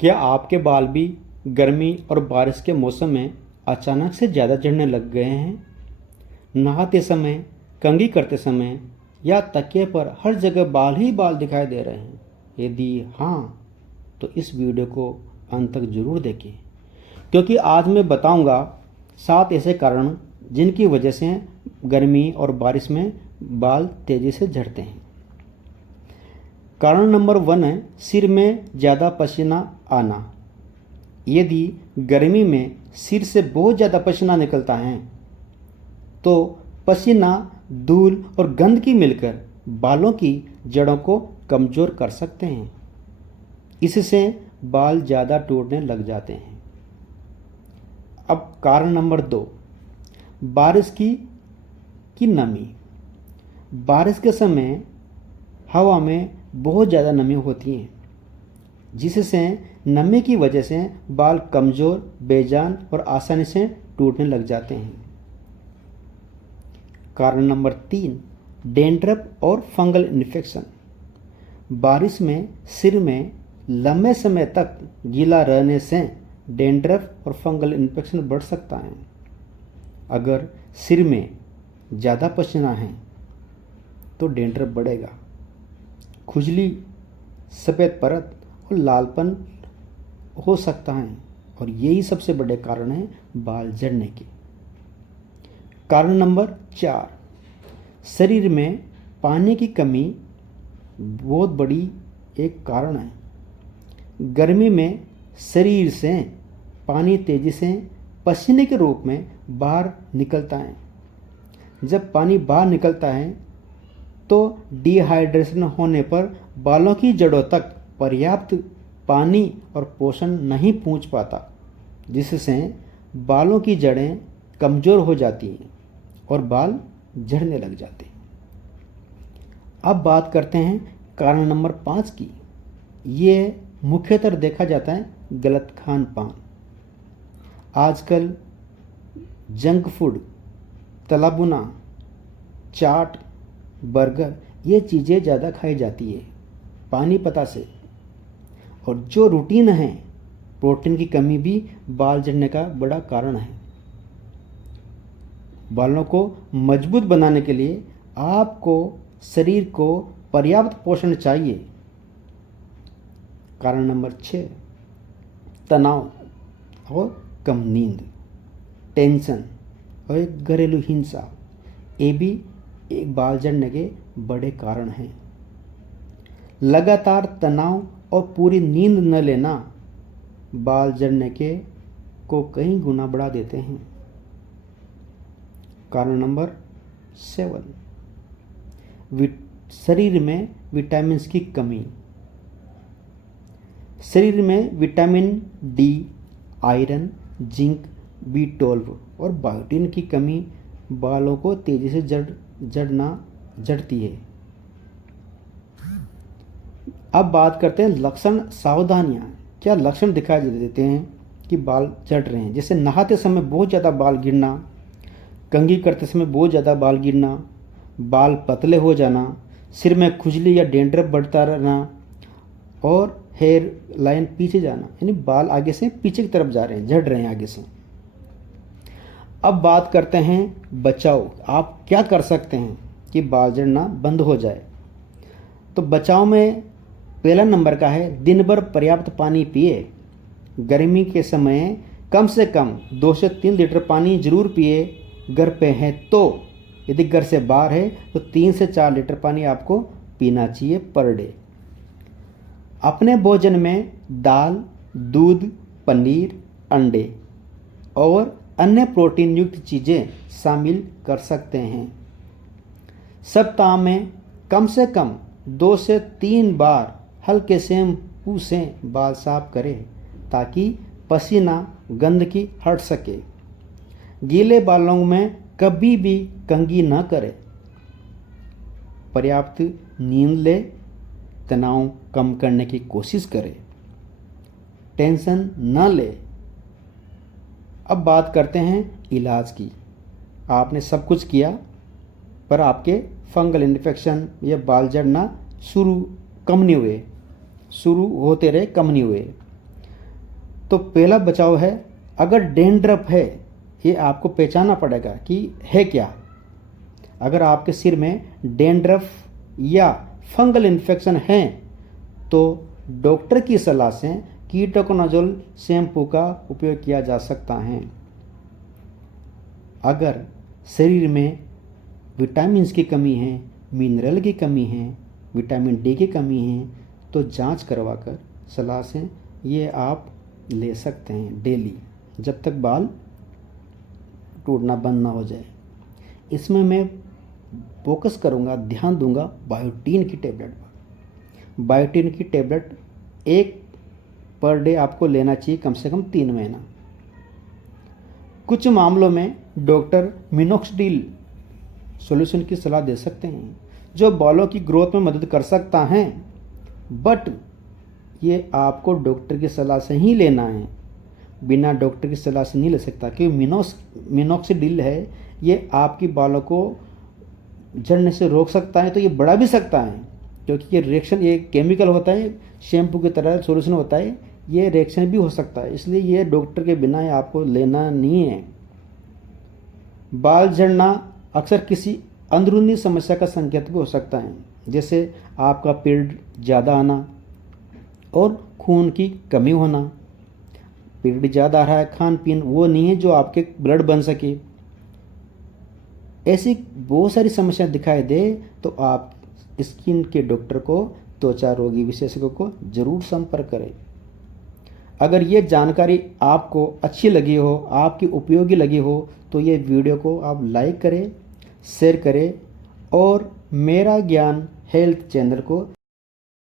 क्या आपके बाल भी गर्मी और बारिश के मौसम में अचानक से ज़्यादा झड़ने लग गए हैं? नहाते समय, कंघी करते समय या तकिए पर हर जगह बाल ही बाल दिखाई दे रहे हैं? यदि हाँ, तो इस वीडियो को अंत तक जरूर देखें, क्योंकि आज मैं बताऊंगा 7 ऐसे कारण जिनकी वजह से गर्मी और बारिश में बाल तेज़ी से झड़ते हैं। कारण नंबर 1 है सिर में ज़्यादा पसीना आना। यदि गर्मी में सिर से बहुत ज़्यादा पसीना निकलता है तो पसीना, धूल और गंदगी मिलकर बालों की जड़ों को कमज़ोर कर सकते हैं। इससे बाल ज़्यादा टूटने लग जाते हैं। अब कारण नंबर 2, बारिश की नमी। बारिश के समय हवा में बहुत ज़्यादा नमी होती है, जिससे नमी की वजह से बाल कमज़ोर, बेजान और आसानी से टूटने लग जाते हैं। कारण नंबर 3, डैंड्रफ और फंगल इन्फेक्शन। बारिश में सिर में लंबे समय तक गीला रहने से डैंड्रफ और फंगल इन्फेक्शन बढ़ सकता है। अगर सिर में ज़्यादा पसीना है तो डैंड्रफ बढ़ेगा, खुजली, सफ़ेद परत और लालपन हो सकता है, और यही सबसे बड़े कारण हैं बाल झड़ने के। कारण नंबर 4, शरीर में पानी की कमी बहुत बड़ी एक कारण है। गर्मी में शरीर से पानी तेज़ी से पसीने के रूप में बाहर निकलता है। जब पानी बाहर निकलता है तो डिहाइड्रेशन होने पर बालों की जड़ों तक पर्याप्त पानी और पोषण नहीं पहुंच पाता, जिससे बालों की जड़ें कमज़ोर हो जाती हैं और बाल झड़ने लग जाते हैं। अब बात करते हैं कारण नंबर 5 की। ये मुख्यतः देखा जाता है गलत खान पान। आजकल जंक फूड, तला भुना, चाट, बर्गर, ये चीज़ें ज़्यादा खाई जाती है पानीपत से, और जो रूटीन है, प्रोटीन की कमी भी बाल झड़ने का बड़ा कारण है। बालों को मजबूत बनाने के लिए आपको शरीर को पर्याप्त पोषण चाहिए। कारण नंबर 6, तनाव और कम नींद, टेंशन और एक घरेलू हिंसा, ये भी एक बाल झड़ने के बड़े कारण हैं। लगातार तनाव और पूरी नींद न लेना बाल झड़ने के को कई गुना बढ़ा देते हैं। कारण नंबर 7, शरीर में विटामिन की कमी। शरीर में vitamin D, iron, zinc, B12 और बायोटिन की कमी बालों को तेजी से झड़ती है। अब बात करते हैं लक्षण, सावधानियां। क्या लक्षण दिखाई देते हैं कि बाल झड़ रहे हैं? जैसे नहाते समय बहुत ज़्यादा बाल गिरना, कंघी करते समय बहुत ज़्यादा बाल गिरना, बाल पतले हो जाना, सिर में खुजली या डैंड्रफ बढ़ता रहना, और हेयर लाइन पीछे जाना, यानी बाल आगे से पीछे की तरफ जा रहे हैं, झड़ रहे हैं आगे से। अब बात करते हैं बचाव। आप क्या कर सकते हैं कि बाल झड़ना बंद हो जाए? तो बचाव में पहला नंबर का है दिन भर पर्याप्त पानी पिए। गर्मी के समय कम से कम 2 से 3 लीटर पानी जरूर पिए। घर पे हैं तो, यदि घर से बाहर है तो 3 से 4 लीटर पानी आपको पीना चाहिए पर डे। अपने भोजन में दाल, दूध, पनीर, अंडे और अन्य प्रोटीन युक्त चीज़ें शामिल कर सकते हैं। सप्ताह में कम से कम 2 से 3 बार हल्के शैम्पू से बाल साफ करें ताकि पसीना, गंदगी हट सके। गीले बालों में कभी भी कंघी न करें। पर्याप्त नींद ले, तनाव कम करने की कोशिश करें, टेंशन न ले। अब बात करते हैं इलाज की। आपने सब कुछ किया पर आपके फंगल इन्फेक्शन या बाल झड़ना कम नहीं हुए, शुरू होते रहे, कम नहीं हुए। तो पहला बचाव है, अगर डैंड्रफ है, ये आपको पहचानना पड़ेगा कि है क्या। अगर आपके सिर में डैंड्रफ या फंगल इन्फेक्शन है तो डॉक्टर की सलाह से कीटोकोनाजोल शैम्पू का उपयोग किया जा सकता है। अगर शरीर में विटामिन्स की कमी है, मिनरल की कमी है, विटामिन डी की कमी है, तो जांच करवाकर सलाह से ये आप ले सकते हैं डेली, जब तक बाल टूटना बंद ना हो जाए। इसमें मैं फोकस करूँगा, ध्यान दूंगा बायोटीन की टेबलेट पर। बायोटीन की टेबलेट एक पर डे आपको लेना चाहिए, कम से कम 3 महीना। कुछ मामलों में डॉक्टर मिनोक्सिडिल सॉल्यूशन की सलाह दे सकते हैं, जो बालों की ग्रोथ में मदद कर सकता है, बट ये आपको डॉक्टर की सलाह से ही लेना है, बिना डॉक्टर की सलाह से नहीं ले सकता। क्योंकि मिनोक्सिडिल है, ये आपकी बालों को झड़ने से रोक सकता है, तो ये बढ़ा भी सकता है, क्योंकि ये रिएक्शन, ये केमिकल होता है, शैम्पू की तरह सॉल्यूशन होता है, ये रिएक्शन भी हो सकता है, इसलिए ये डॉक्टर के बिना आपको लेना नहीं है। बाल झड़ना अक्सर किसी अंदरूनी समस्या का संकेत भी हो सकता है, जैसे आपका पीरियड ज़्यादा आना और खून की कमी होना। पीरियड ज़्यादा आ रहा है, खान पीन वो नहीं है जो आपके ब्लड बन सके, ऐसी बहुत सारी समस्या दिखाई दे तो आप स्किन के डॉक्टर को, त्वचा रोगी विशेषज्ञ को जरूर संपर्क करें। अगर ये जानकारी आपको अच्छी लगी हो, आपकी उपयोगी लगी हो, तो ये वीडियो को आप लाइक करें, शेयर करें और मेरा ज्ञान हेल्थ चैनल को